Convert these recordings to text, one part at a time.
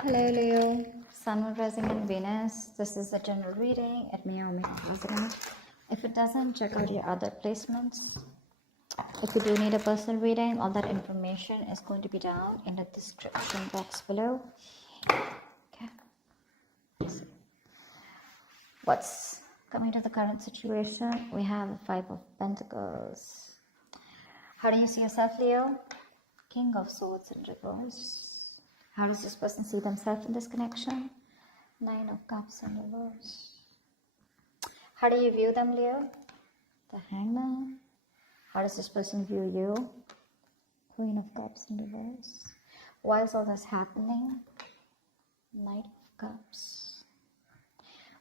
Hello Leo, Sun, Moon, Rising and Venus. This is the general reading. It may or may not resonate. If it doesn't, check out your other placements. If you do need a personal reading, all that information is going to be down in the description box below. Okay. What's coming to the current situation? We have the Five of Pentacles. How do you see yourself, Leo? King of Swords in reverse. How does this person see themselves in this connection? Nine of Cups in reverse. How do you view them, Leo? The Hangman. How does this person view you? Queen of Cups in reverse. Why is all this happening? Knight of Cups.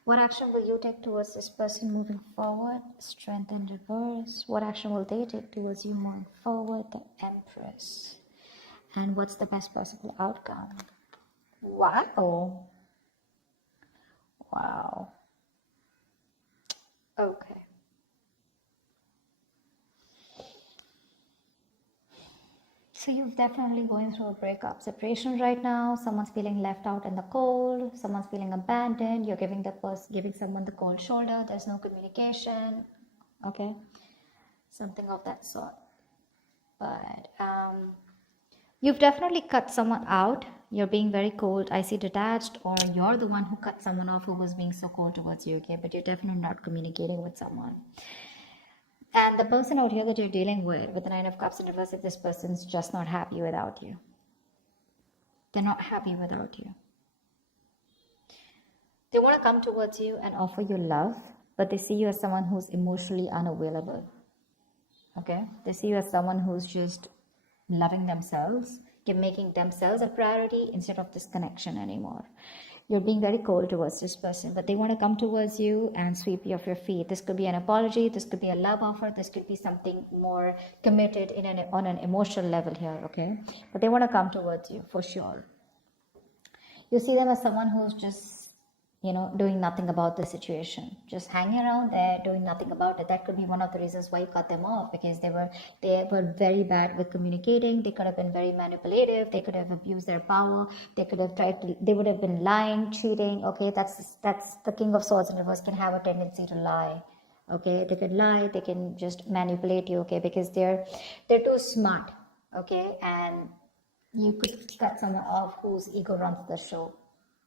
What action will you take towards this person moving forward? Strength in reverse. What action will they take towards you moving forward? The Empress. And what's the best possible outcome? Wow. Wow. Okay. So you're definitely going through a breakup, separation right now. Someone's feeling left out in the cold. Someone's feeling abandoned. You're giving someone the cold shoulder. There's no communication. Okay. Something of that sort. But you've definitely cut someone out. You're being very cold. I see detached, or you're the one who cut someone off who was being so cold towards you, okay? But you're definitely not communicating with someone. And the person out here that you're dealing with the Nine of Cups in reverse, if this person's just not happy without you. They're not happy without you. They want to come towards you and offer you love, but they see you as someone who's emotionally unavailable. Okay? They see you as someone who's just loving themselves, making themselves a priority instead of this connection anymore. You're being very cold towards this person, but they want to come towards you and sweep you off your feet. This could be an apology, this could be a love offer, this could be something more committed on an emotional level here, okay? But they want to come towards you for sure. You see them as someone who's just doing nothing about the situation, just hanging around there, doing nothing about it. That could be one of the reasons why you cut them off, because they were very bad with communicating. They could have been very manipulative. They could have abused their power. They would have been lying, cheating. Okay, that's the King of Swords in reverse can have a tendency to lie. Okay, they can lie. They can just manipulate you. Okay, because they're too smart. Okay, and you could cut someone off whose ego runs the show.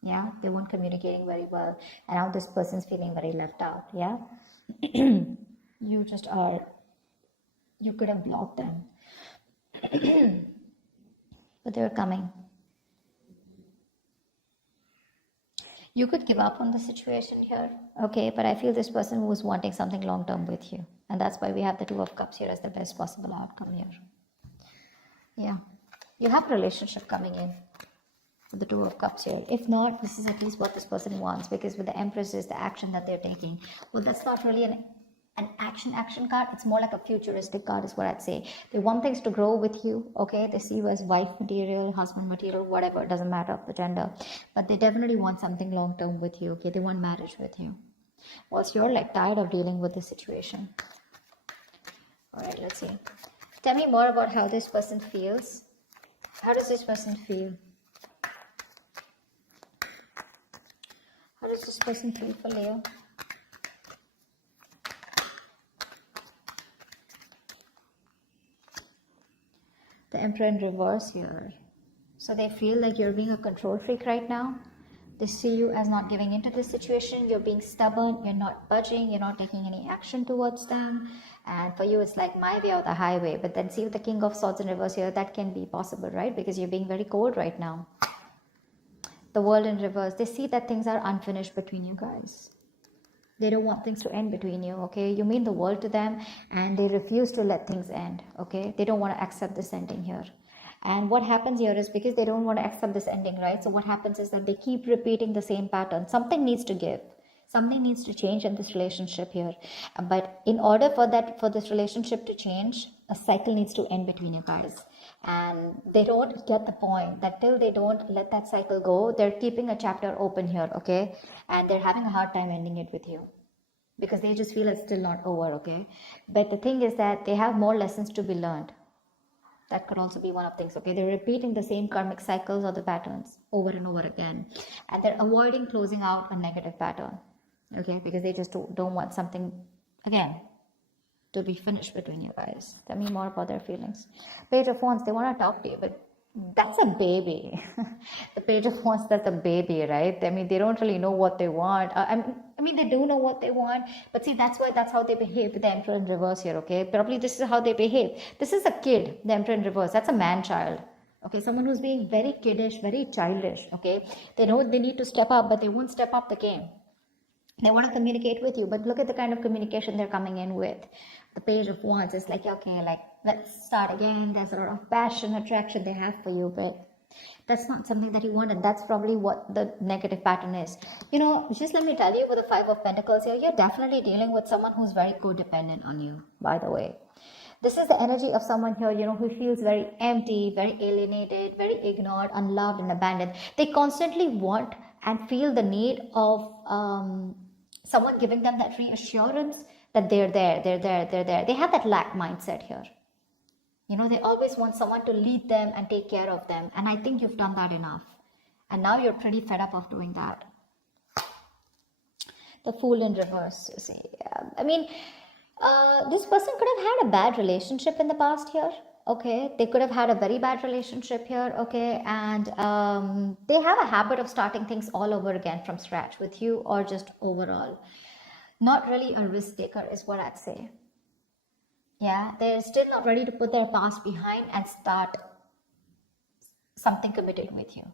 Yeah, they weren't communicating very well, and now this person's feeling very left out. Yeah. You could have blocked them. But they're coming. You could give up on the situation here, okay, but I feel this person was wanting something long term with you, and that's why we have the Two of Cups here as the best possible outcome here. Yeah, you have a relationship coming in. The Two of Cups here. If not, this is at least what this person wants, because with the Empress is the action that they're taking. Well, that's not really an action card. It's more like a futuristic card is what I'd say. They want things to grow with you, okay? They see you as wife material, husband material, whatever. It doesn't matter of the gender. But they definitely want something long-term with you, okay? They want marriage with you. Whilst you're like tired of dealing with the situation. All right, let's see. Tell me more about how this person feels. How does this person feel? How does this person feel for Leo? The Emperor in reverse here. So they feel like you're being a control freak right now. They see you as not giving into this situation. You're being stubborn. You're not budging. You're not taking any action towards them. And for you, it's like my way or the highway. But then see with the King of Swords in reverse here, that can be possible, right? Because you're being very cold right now. The World in reverse. They see that things are unfinished between you guys. They don't want things to end between you, okay? You mean the world to them, and they refuse to let things end, okay? They don't want to accept this ending here. And what happens here is because they don't want to accept this ending, right? So what happens is that they keep repeating the same pattern. Something needs to give. Something needs to change in this relationship here. But in order for this relationship to change, a cycle needs to end between you guys. And they don't get the point that till they don't let that cycle go, they're keeping a chapter open here, okay? And they're having a hard time ending it with you, because they just feel it's still not over, okay? But the thing is that they have more lessons to be learned. That could also be one of things. Okay, they're repeating the same karmic cycles or the patterns over and over again, and they're avoiding closing out a negative pattern. Okay, because they just don't want something again to be finished between you guys. Tell me more about their feelings. Page of Wands, they want to talk to you, but that's a baby. The Page of Wands, that's a baby, right? I mean, they don't really know what they want. I mean, they do know what they want, but see, that's how they behave with the Emperor in reverse here, okay? Probably this is how they behave. This is a kid, the Emperor in reverse. That's a man-child. Okay, someone who's being very kiddish, very childish, okay? They know they need to step up, but they won't step up the game. They want to communicate with you, but look at the kind of communication they're coming in with. The Page of Wands is like, okay, like, let's start again. There's a lot of passion, attraction they have for you, but that's not something that you want, and that's probably what the negative pattern is. You know, just let me tell you, with the Five of Pentacles here, you're definitely dealing with someone who's very codependent on you, by the way. This is the energy of someone here, you know, who feels very empty, very alienated, very ignored, unloved, and abandoned. They constantly want and feel the need of someone giving them that reassurance that they're there. They have that lack mindset here. You know, they always want someone to lead them and take care of them. And I think you've done that enough. And now you're pretty fed up of doing that. The Fool in reverse, you see. I mean, this person could have had a bad relationship in the past here. Okay, they could have had a very bad relationship here. Okay, and they have a habit of starting things all over again from scratch with you, or just overall. Not really a risk taker is what I'd say. Yeah, they're still not ready to put their past behind and start something committed with you.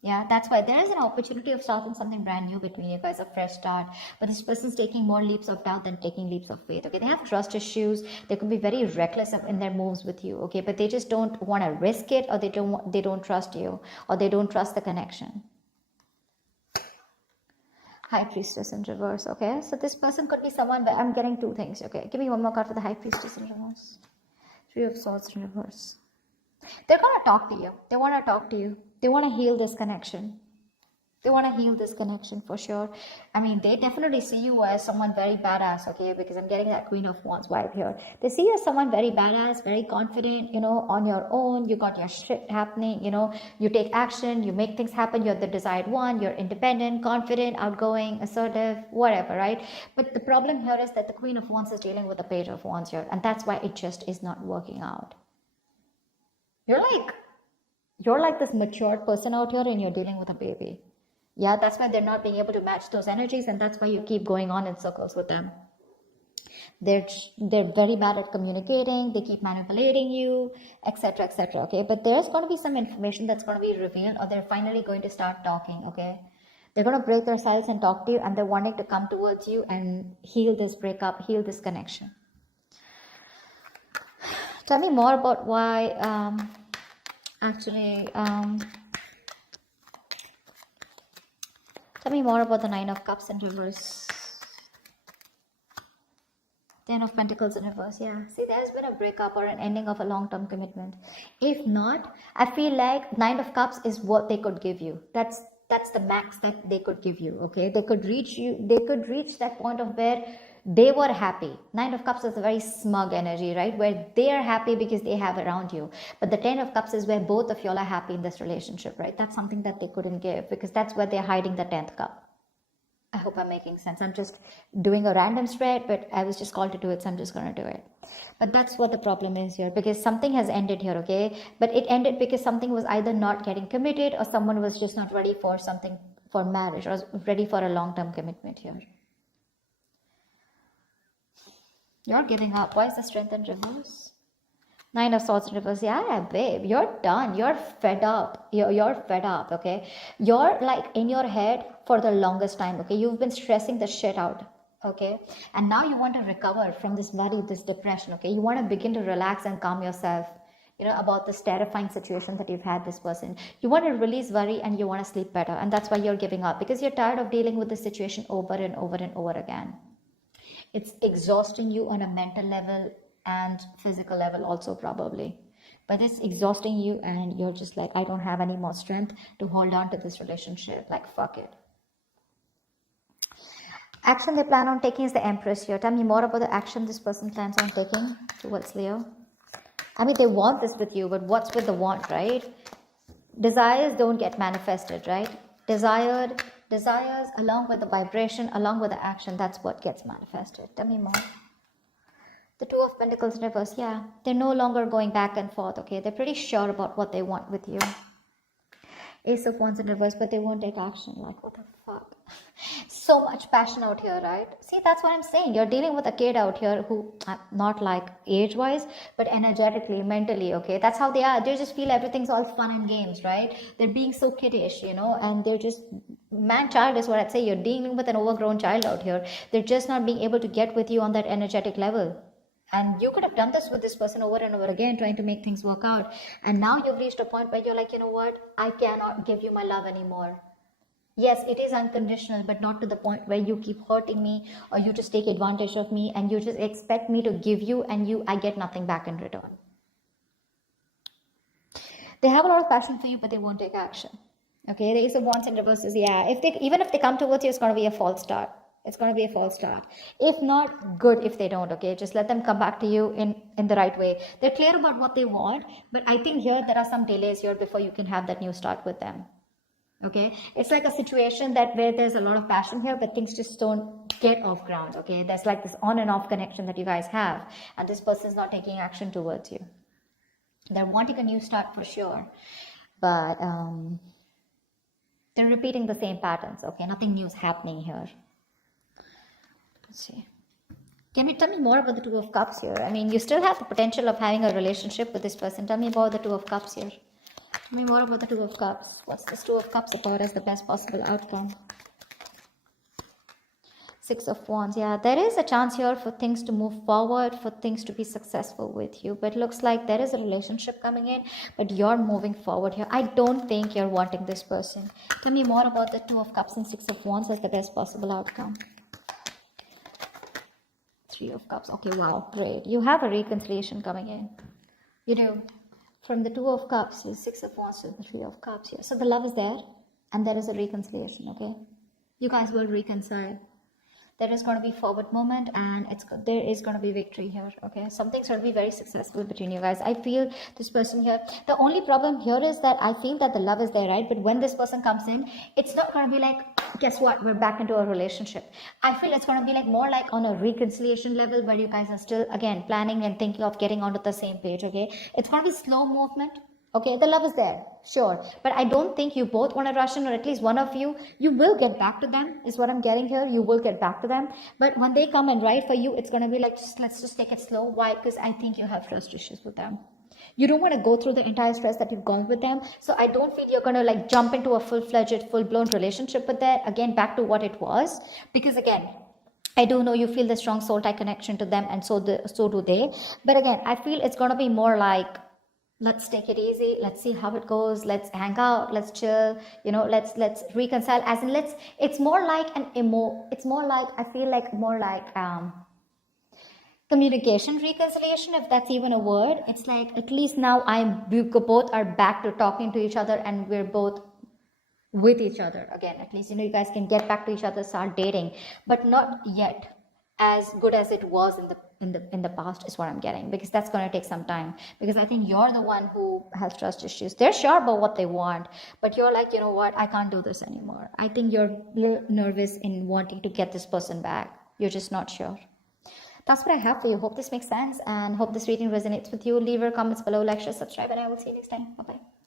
Yeah, that's why there is an opportunity of starting something brand new between you guys, a fresh start. But this person's taking more leaps of doubt than taking leaps of faith. Okay, they have trust issues. They could be very reckless in their moves with you. Okay, but they just don't want to risk it, or they don't trust you, or they don't trust the connection. High Priestess in reverse. Okay, so this person could be someone where I'm getting two things. Okay, give me one more card for the High Priestess in reverse. Three of Swords in reverse. They're going to talk to you. They want to talk to you. They want to heal this connection. They want to heal this connection for sure. I mean, they definitely see you as someone very badass, okay? Because I'm getting that Queen of Wands vibe here. They see you as someone very badass, very confident, you know, on your own. You got your shit happening, you know. You take action, you make things happen. You're the desired one. You're independent, confident, outgoing, assertive, whatever, right? But the problem here is that the Queen of Wands is dealing with the Page of Wands here. And that's why it just is not working out. You're like this matured person out here, and you're dealing with a baby. Yeah, that's why they're not being able to match those energies, and that's why you keep going on in circles with them. They're very bad at communicating. They keep manipulating you, etc., etc. Okay, but there's going to be some information that's going to be revealed, or they're finally going to start talking. Okay, they're going to break their silence and talk to you, and they're wanting to come towards you and heal this breakup, heal this connection. Tell me more about why. Tell me more about the Nine of Cups in reverse. Ten of Pentacles in reverse. Yeah, see, there's been a breakup or an ending of a long-term commitment. If not, I feel like Nine of Cups is what they could give you. That's the max that they could give you. Okay, they could reach that point of where they were happy. Nine of Cups is a very smug energy, right? Where they are happy because they have around you. But the Ten of Cups is where both of y'all are happy in this relationship, right? That's something that they couldn't give, because that's where they're hiding the 10th cup. I hope I'm making sense. I'm just doing a random spread, but I was just called to do it, so I'm just going to do it. But that's what the problem is here, because something has ended here, okay? But it ended because something was either not getting committed, or someone was just not ready for something, for marriage, or ready for a long-term commitment here. You're giving up. Why is the Strength in reverse? Nine of Swords in reverse. Yeah, babe, you're done. You're fed up. You're fed up, okay? You're like in your head for the longest time, okay? You've been stressing the shit out, okay? And now you want to recover from this worry, this depression, okay? You want to begin to relax and calm yourself, you know, about this terrifying situation that you've had this person. You want to release worry, and you want to sleep better. And that's why you're giving up, because you're tired of dealing with this situation over and over and over again. It's exhausting you on a mental level and physical level also, probably. But it's exhausting you, and you're just like, I don't have any more strength to hold on to this relationship. Like, fuck it. Action they plan on taking is the Empress here. Tell me more about the action this person plans on taking towards Leo. I mean, they want this with you, but what's with the want, right? Desires don't get manifested, right? Desires along with the vibration, along with the action, that's what gets manifested. Tell me more. The Two of Pentacles in reverse, yeah. They're no longer going back and forth, okay? They're pretty sure about what they want with you. Ace of Wands in reverse, but they won't take action. Like, what the fuck? So much passion out here, right? See, that's what I'm saying. You're dealing with a kid out here who, not like age-wise, but energetically, mentally, okay? That's how they are. They just feel everything's all fun and games, right? They're being so kiddish, you know, and they're just, man-child is what I'd say. You're dealing with an overgrown child out here. They're just not being able to get with you on that energetic level. And you could have done this with this person over and over again, trying to make things work out. And now you've reached a point where you're like, you know what? I cannot give you my love anymore. Yes, it is unconditional, but not to the point where you keep hurting me or you just take advantage of me and you just expect me to give you and I get nothing back in return. They have a lot of passion for you, but they won't take action. Okay, the Ace of Wands in reverse is, yeah, even if they come towards you, it's going to be a false start. It's going to be a false start. If not, good if they don't, okay? Just let them come back to you in the right way. They're clear about what they want, but I think here there are some delays here before you can have that new start with them. Okay? It's like a situation where there's a lot of passion here, but things just don't get off ground, okay? There's like this on and off connection that you guys have, and this person's not taking action towards you. They're wanting a new start for sure, but they're repeating the same patterns, okay? Nothing new is happening here. Let's see. Can you tell me more about the Two of Cups here? I mean, you still have the potential of having a relationship with this person. Tell me about the Two of Cups here. Tell me more about the Two of Cups. What's this Two of Cups about as the best possible outcome? Six of Wands. Yeah, there is a chance here for things to move forward, for things to be successful with you. But it looks like there is a relationship coming in, but you're moving forward here. I don't think you're wanting this person. Tell me more about the Two of Cups and Six of Wands as the best possible outcome. Three of Cups. Okay, wow, great. You have a reconciliation coming in. You do. From the Two of Cups to the Six of Wands to the Three of Cups here. So the love is there and there is a reconciliation, okay? You guys will reconcile. There is going to be forward movement and there is going to be victory here, okay? Something's going to be very successful between you guys. I feel this person here. The only problem here is that I feel that the love is there, right? But when this person comes in, it's not going to be like, guess what? We're back into a relationship. I feel it's going to be like more like on a reconciliation level where you guys are still, again, planning and thinking of getting onto the same page, okay? It's going to be slow movement. Okay, the love is there, sure. But I don't think you both want to rush in, or at least one of you will get back to them, is what I'm getting here. You will get back to them. But when they come and write for you, it's going to be like, let's just take it slow. Why? Because I think you have trust issues with them. You don't want to go through the entire stress that you've gone with them. So I don't feel you're going to like jump into a full-fledged, full-blown relationship with that. Again, back to what it was. Because again, I do know you feel the strong soul tie connection to them, and so do they. But again, I feel it's going to be more like, let's take it easy, let's see how it goes, let's hang out, let's chill, you know, let's reconcile, as in it's more like it's more like, I feel like more like communication reconciliation, if that's even a word. It's like, at least now we both are back to talking to each other and we're both with each other again. At least, you know, you guys can get back to each other, start dating, but not yet as good as it was in the past, is what I'm getting, because that's going to take some time, because I think you're the one who has trust issues. They're sure about what they want, but you're like, you know what, I can't do this anymore. I think you're a little nervous in wanting to get this person back. You're just not sure. That's what I have for you. Hope this makes sense and hope this reading resonates with you. Leave your comments below, like, share, subscribe, and I will see you next time. Bye bye.